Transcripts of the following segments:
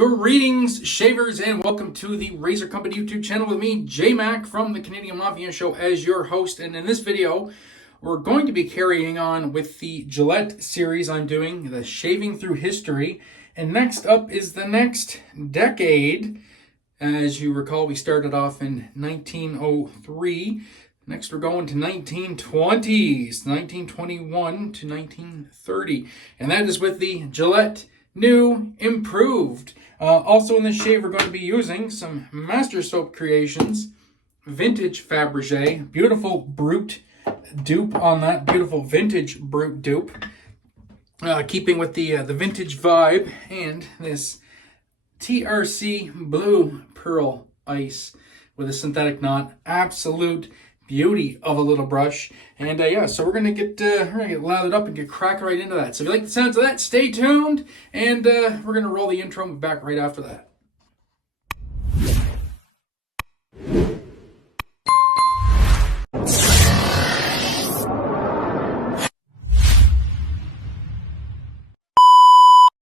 Greetings, shavers, and welcome to the Razor Company YouTube channel with me, J-Mac, from the Canadian Mafia Show as your host. And in this video, we're going to be carrying on with the Gillette series I'm doing, the Shaving Through History. And next up is the next decade. As you recall, we started off in 1903. Next, we're going to 1920s, 1921 to 1930. And that is with the Gillette New Improved. Also in this shave, we're going to be using some Master Soap Creations, vintage Faberge, beautiful Brute dupe on that, beautiful vintage Brute dupe, keeping with the vintage vibe, and this TRC Blue Pearl Ice with a synthetic knot, absolute beauty of a little brush. And yeah, so we're gonna get lathered up and get cracking right into that. So if you like the sounds of that, stay tuned, and we're gonna roll the intro and be back right after that.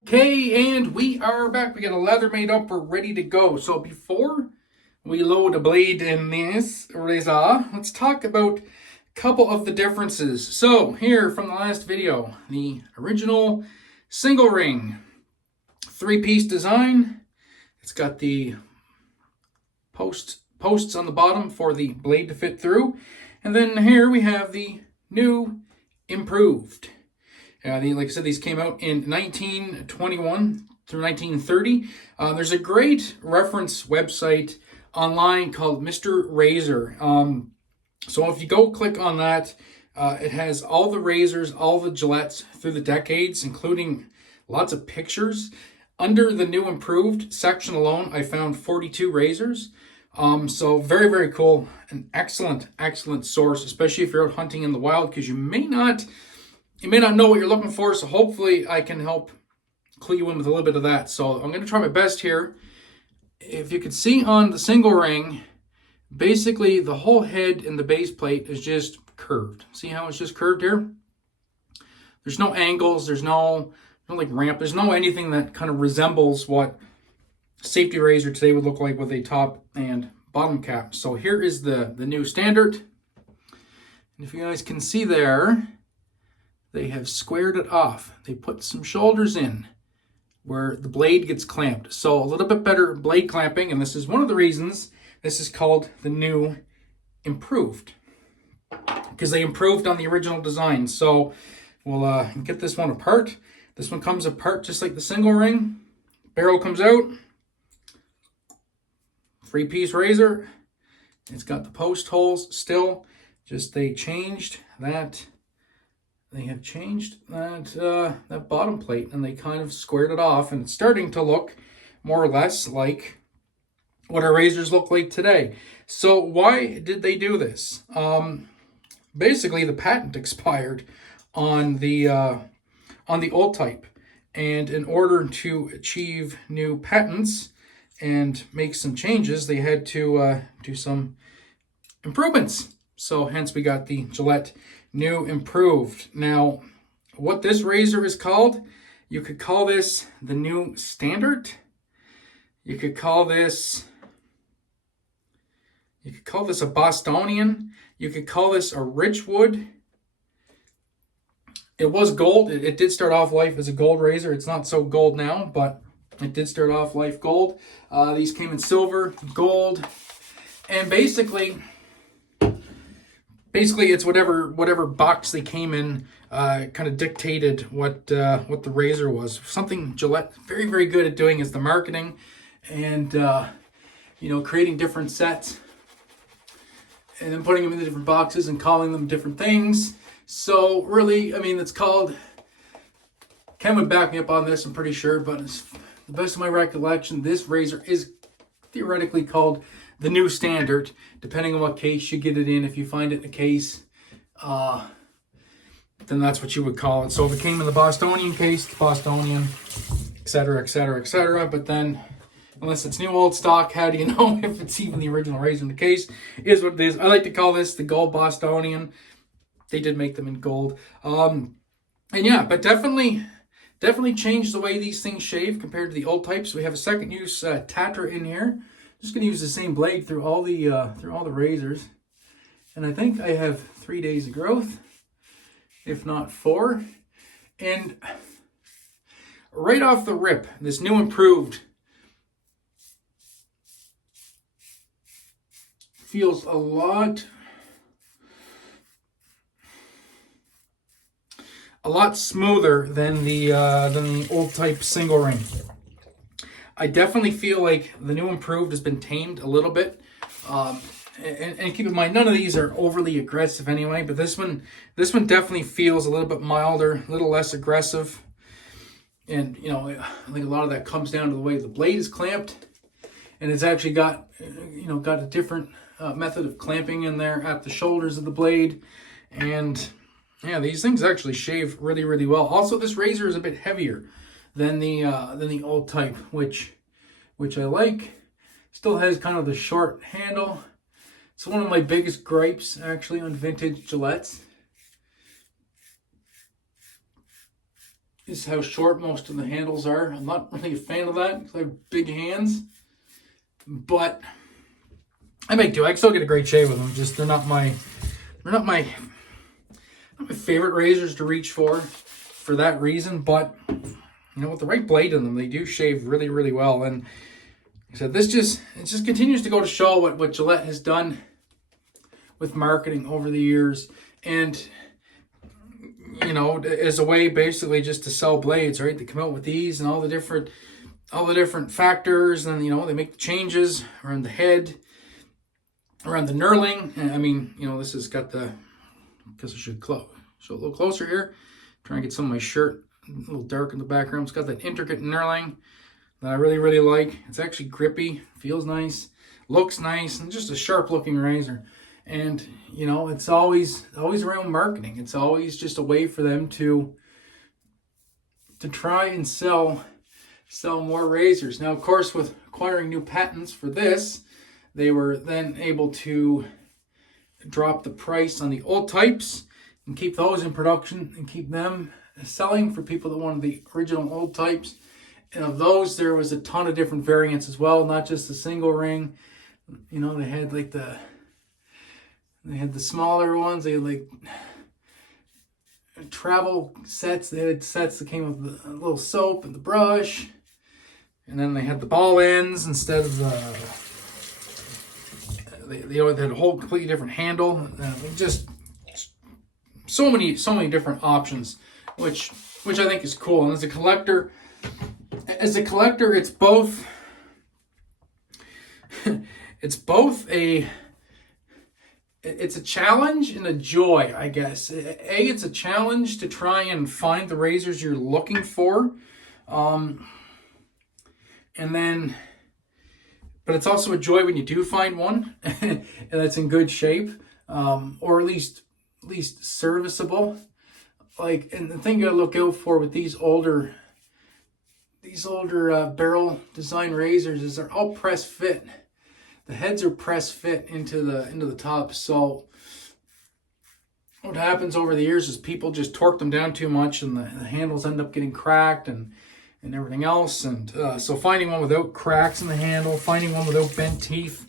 Okay, and we are back. We got a lather made up. We're ready to go. So before we load a blade in this razor, let's talk about a couple of the differences. So here from the last video, the original single ring, 3-piece design. It's got the posts on the bottom for the blade to fit through. And then here we have the New Improved. Like I said, these came out in 1921 through 1930. There's a great reference website online called Mr. Razor. So if you go click on that, it has all the razors, all the Gillettes through the decades, including lots of pictures. Under the New Improved section alone, I found 42 razors. So very, very cool. An excellent source, especially if you're out hunting in the wild, because you may not know what you're looking for. So hopefully I can help clue you in with a little bit of that. So I'm going to try my best here. If you could see on the single ring, basically the whole head and the base plate is just curved. See how it's just curved here? There's no angles, there's no like ramp, there's no anything that kind of resembles what safety razor today would look like with a top and bottom cap. So here is the new standard. And if you guys can see there, they have squared it off. They put some shoulders in where the blade gets clamped. So a little bit better blade clamping, and this is one of the reasons this is called the New Improved, because they improved on the original design. So we'll get this one apart. This one comes apart just like the single ring. Barrel comes out. 3-piece razor. It's got the post holes still. Just they changed that. They have changed that bottom plate, and they kind of squared it off, and it's starting to look more or less like what our razors look like today. So why did they do this? Basically, the patent expired on the old type, and in order to achieve new patents and make some changes, they had to do some improvements. So hence we got the Gillette New Improved. Now, what this razor is called, you could call this the New Standard. You could call this a Bostonian. You could call this a Richwood. It was gold. It did start off life as a gold razor. It's not so gold now, but it did start off life gold. These came in silver, gold, and basically it's whatever box they came in kind of dictated what the razor was. Something Gillette very, very good at doing is the marketing and creating different sets and then putting them into different boxes and calling them different things. So really, I mean, it's called, Ken would back me up on this, I'm pretty sure, but it's the best of my recollection, this razor is theoretically called the New Standard, depending on what case you get it in. If you find it in a case, then that's what you would call it. So if it came in the Bostonian case, the Bostonian, etc., etc., etc. But then, unless it's new old stock, how do you know if it's even the original razor in the case? Is what it is. I like to call this the gold Bostonian. They did make them in gold. And yeah, but definitely definitely changed the way these things shave compared to the old types. We have a second use Tatra in here. Just going to use the same blade through all the razors. And I think I have 3 days of growth, if not 4. And right off the rip, this New Improved feels a lot smoother than the old type single ring. I definitely feel like the New Improved has been tamed a little bit. And keep in mind, none of these are overly aggressive anyway, but this one definitely feels a little bit milder, a little less aggressive. And, you know, I think a lot of that comes down to the way the blade is clamped. And it's actually got, you know, got a different method of clamping in there at the shoulders of the blade. And yeah, these things actually shave really, really well. Also, this razor is a bit heavier than the old type, which I like. Still has kind of the short handle. It's one of my biggest gripes, actually, on vintage Gillettes, is how short most of the handles are. I'm not really a fan of that because I have big hands, but I make do. I still get a great shave with them. Just they're not my favorite razors to reach for that reason. But you know, with the right blade in them, they do shave really, really well. And like I said, it just continues to go to show what Gillette has done with marketing over the years, and you know, as a way basically just to sell blades, right? They come out with these and all the different factors, and you know, they make the changes around the head, around the knurling. And I mean, you know, this has got the, because I should show a little closer here, try and get some of my shirt a little dark in the background. It's got that intricate knurling that I really, really like. It's actually grippy, feels nice, looks nice, and just a sharp looking razor. And, you know, it's always around marketing. It's always just a way for them to try and sell more razors. Now, of course, with acquiring new patents for this, they were then able to drop the price on the old types and keep those in production and keep them selling for people that wanted the original old types. And of those, there was a ton of different variants as well, not just the single ring. You know, they had like the smaller ones. They had like travel sets. They had sets that came with a little soap and the brush. And then they had the ball ends instead of they had a whole completely different handle. Just so many different options, which I think is cool. And as a collector, it's both it's a challenge and a joy, I guess. It's a challenge to try and find the razors you're looking for. And then, but it's also a joy when you do find one and that's in good shape, or at least serviceable. Like, and the thing you gotta look out for with these older barrel design razors is they're all press fit. The heads are press fit into the top. So what happens over the years is people just torque them down too much, and the handles end up getting cracked and everything else. And so finding one without cracks in the handle, finding one without bent teeth.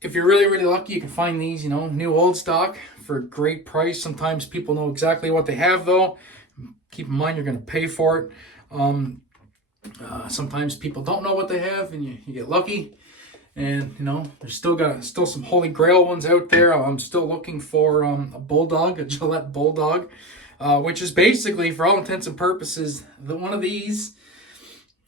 If you're really, really lucky, you can find these, you know, new old stock for a great price. Sometimes people know exactly what they have, though. Keep in mind, you're going to pay for it. Sometimes people don't know what they have, and you get lucky. And you know, there's still some holy grail ones out there. I'm still looking for a Bulldog, a Gillette Bulldog, which is basically, for all intents and purposes, one of these.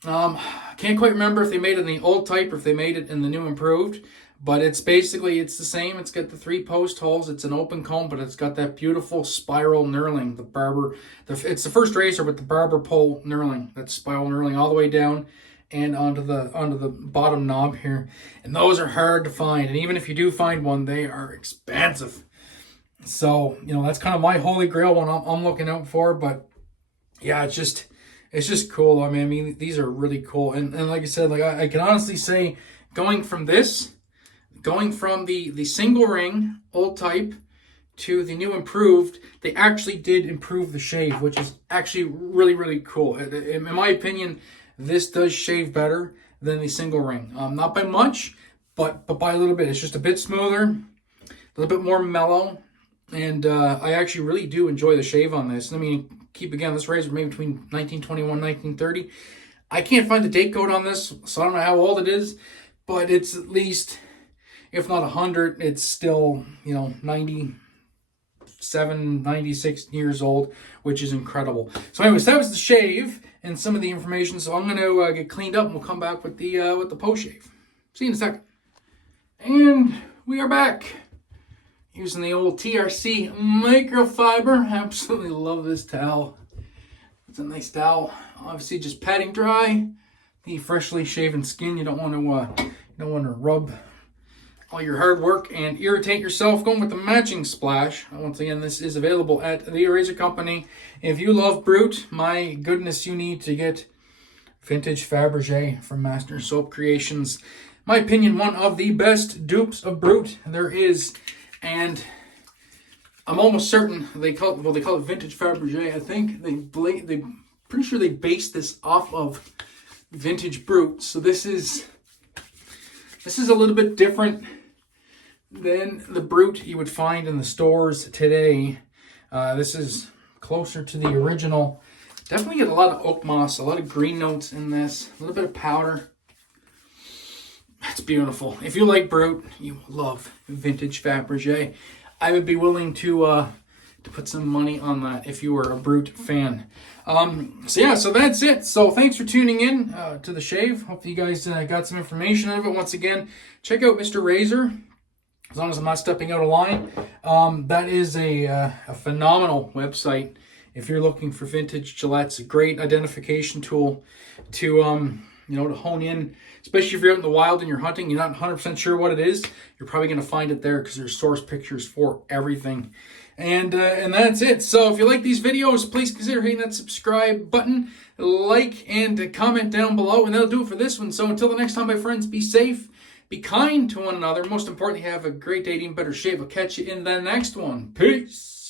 Can't quite remember if they made it in the old type or if they made it in the New Improved, but it's the same. It's got the 3 post holes. It's an open comb, but it's got that beautiful spiral knurling. It's the first razor with the barber pole knurling. That spiral knurling all the way down and onto the bottom knob here. And those are hard to find. And even if you do find one, they are expensive. So, you know, that's kind of my holy grail one I'm looking out for. But yeah, it's just cool. I mean, these are really cool. And like I said, like I can honestly say, going from the single ring, old type, to the new Improved, they actually did improve the shave, which is actually really, really cool. In my opinion, this does shave better than the single ring. Not by much, but by a little bit. It's just a bit smoother, a little bit more mellow, and I actually really do enjoy the shave on this. I mean, keep again, this razor maybe between 1921 1930. I can't find the date code on this, so I don't know how old it is, but it's at least, if not 100, it's still, 97, 96 years old, which is incredible. So anyways, that was the shave and some of the information. So I'm going to get cleaned up and we'll come back with the post shave. See you in a second. And we are back using the old TRC microfiber. I absolutely love this towel. It's a nice towel. Obviously just patting dry the freshly shaven skin. You don't want to rub all your hard work and irritate yourself going with the matching splash. Once again, this is available at the Razor Company. If you love Brute, my goodness, you need to get Vintage Faberge from Master Soap Creations. My opinion, one of the best dupes of Brute there is, and I'm almost certain they call it Vintage Faberge. I think they pretty sure they based this off of Vintage Brute. So this is a little bit different than the Brute you would find in the stores today. This is closer to the original. Definitely get a lot of oak moss, a lot of green notes in this, a little bit of powder. That's beautiful. If you like Brute, you love Vintage Faberge. I would be willing to put some money on that if you were a Brute fan. So that's it. So thanks for tuning in to the shave. Hope you guys got some information out of it. Once again, check out Mr. Razor. As long as I'm not stepping out of line, that is a phenomenal website. If you're looking for vintage Gillette's, a great identification tool to to hone in, especially if you're out in the wild and you're hunting, you're not 100% sure what it is, you're probably going to find it there because there's source pictures for everything. And that's it. So if you like these videos, please consider hitting that subscribe button, like, and comment down below, and that'll do it for this one. So until the next time, my friends, be safe, be kind to one another. Most importantly, have a great day, even better shape. I'll catch you in the next one. Peace.